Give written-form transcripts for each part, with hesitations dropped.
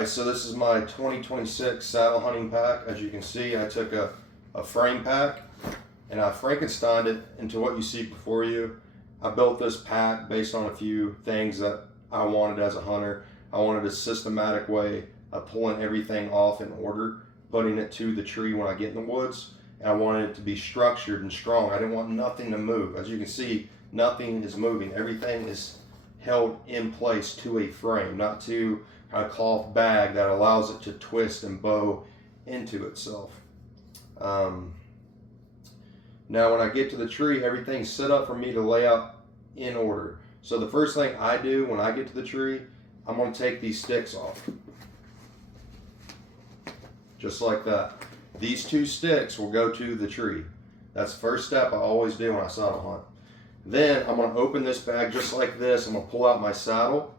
Alright, so this is my 2026 saddle hunting pack. As you can see, I took a frame pack and I Frankensteined it into what you see before you. I built this pack based on a few things that I wanted as a hunter. I wanted a systematic way of pulling everything off in order, putting it to the tree when I get in the woods. And I wanted it to be structured and strong. I didn't want nothing to move. As you can see, nothing is moving. Everything is held in place to a frame, not to a cloth bag that allows it to twist and bow into itself. Now when I get to the tree, everything's set up for me to lay out in order. So the first thing I do when I get to the tree, I'm going to take these sticks off. Just like that. These two sticks will go to the tree. That's the first step I always do when I saddle hunt. Then I'm going to open this bag just like this. I'm going to pull out my saddle.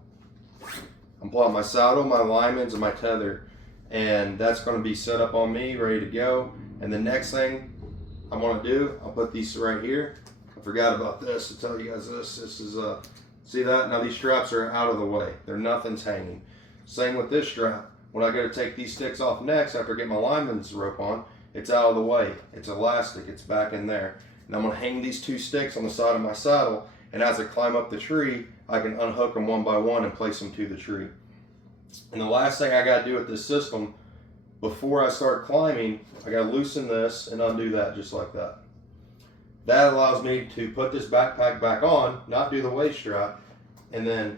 I'm pulling out my saddle, my lineman's, and my tether. And that's going to be set up on me, ready to go. And the next thing I'm going to do, I'll put these right here. I forgot about this to tell you guys this. This is, see that? Now these straps are out of the way. Nothing's hanging. Same with this strap. When I go to take these sticks off next, after I get my lineman's rope on, it's out of the way. It's elastic, it's back in there. And I'm going to hang these two sticks on the side of my saddle, and as I climb up the tree, I can unhook them one by one and place them to the tree. And the last thing I got to do with this system, before I start climbing, I got to loosen this and undo that just like that. That allows me to put this backpack back on, not do the waist strap, and then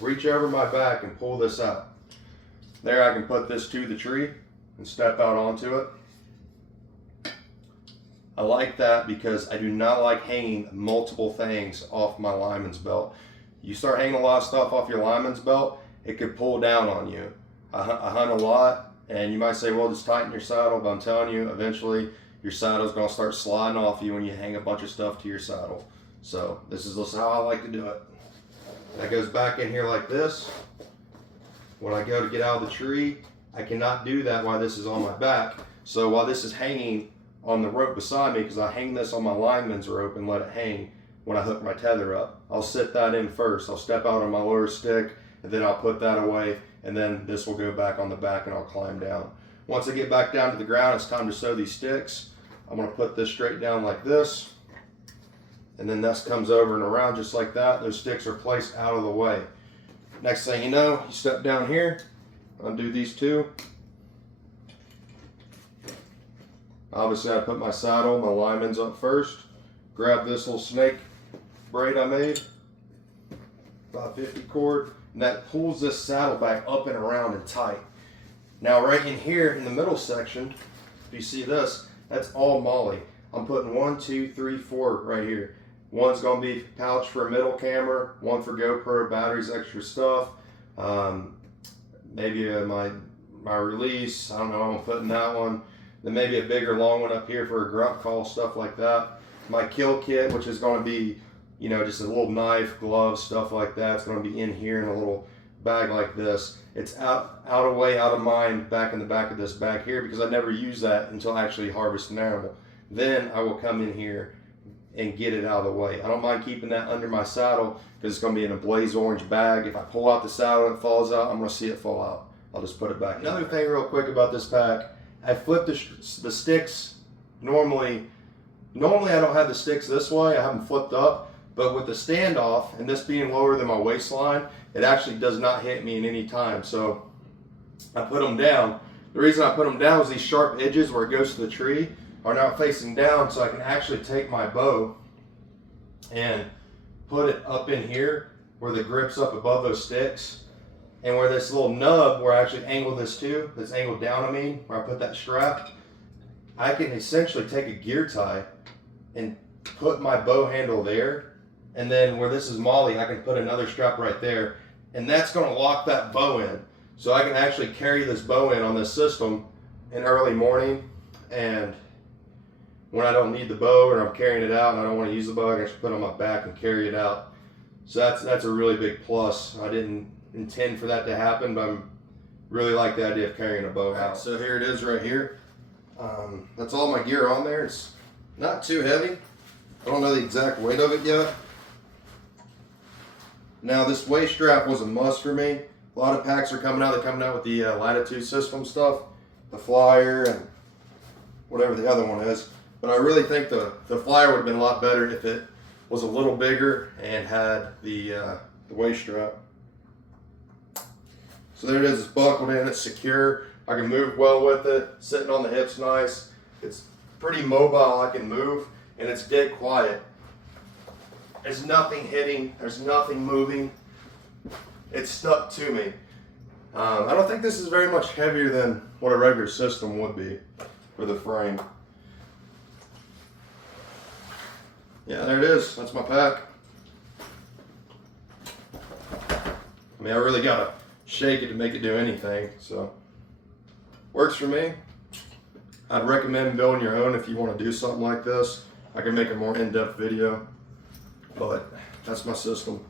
reach over my back and pull this out. There I can put this to the tree and step out onto it. I like that because I do not like hanging multiple things off my lineman's belt. You start hanging a lot of stuff off your lineman's belt, it could pull down on you. I hunt a lot, and you might say, well, just tighten your saddle, but I'm telling you, eventually your saddle's going to start sliding off you when you hang a bunch of stuff to your saddle. So this is just how I like to do it. That goes back in here like this. When I go to get out of the tree, I cannot do that while this is on my back. So while this is hanging on the rope beside me, because I hang this on my lineman's rope and let it hang when I hook my tether up, I'll sit that in first. I'll step out on my lower stick, and then I'll put that away, and then this will go back on the back and I'll climb down. Once I get back down to the ground, it's time to sew these sticks. I'm going to put this straight down like this, and then this comes over and around just like that. Those sticks are placed out of the way. Next thing you know, you step down here, undo these two. Obviously I put my saddle, my lineman's up first, grab this little snake braid I made, 550 cord, and that pulls this saddle back up and around and tight. Now right in here in the middle section, if you see this, that's all MOLLE. I'm putting 1, 2, 3, 4 right here. One's going to be pouch for a middle camera, one for GoPro, batteries, extra stuff. Maybe my release, I don't know, I'm putting that one. Then maybe a bigger long one up here for a grunt call, stuff like that. My kill kit, which is going to be, you know, just a little knife, gloves, stuff like that. It's going to be in here in a little bag like this. It's out of way, out of mind, back in the back of this bag here, because I never use that until I actually harvest an animal. Then I will come in here and get it out of the way. I don't mind keeping that under my saddle because it's going to be in a blaze orange bag. If I pull out the saddle and it falls out, I'm going to see it fall out. I'll just put it back. Another thing real quick about this pack, I flip the sticks. Normally I don't have the sticks this way, I have them flipped up, but with the standoff and this being lower than my waistline, it actually does not hit me in any time. So I put them down. The reason I put them down is these sharp edges where it goes to the tree are now facing down, so I can actually take my bow and put it up in here where the grip's up above those sticks, and where this little nub where I actually angle this to, that's angled down, where I put that strap, I can essentially take a gear tie and put my bow handle there, and then where this is MOLLE, I can put another strap right there, and that's going to lock that bow in. So I can actually carry this bow in on this system in early morning, and when I don't need the bow or I'm carrying it out and I don't want to use the bow, I can just put it on my back and carry it out. So that's a really big plus. I didn't intend for that to happen, but I really like the idea of carrying a bow out. So here it is right here. That's all my gear on there. It's not too heavy. I don't know the exact weight of it yet. Now this waist strap was a must for me. A lot of packs are coming out. They're coming out with the Latitude system stuff, the Flyer and whatever the other one is. But I really think the Flyer would have been a lot better if it was a little bigger and had the waist strap. So there it is. It's buckled in. It's secure. I can move well with it. Sitting on the hips nice. It's pretty mobile. I can move, and it's dead quiet. There's nothing hitting. There's nothing moving. It's stuck to me. I don't think this is very much heavier than what a regular system would be for the frame. Yeah, there it is. That's my pack. I mean, I really gotta shake it to make it do anything, so works for me. I'd recommend building your own if you want to do something like this. I can make a more in-depth video, but that's my system.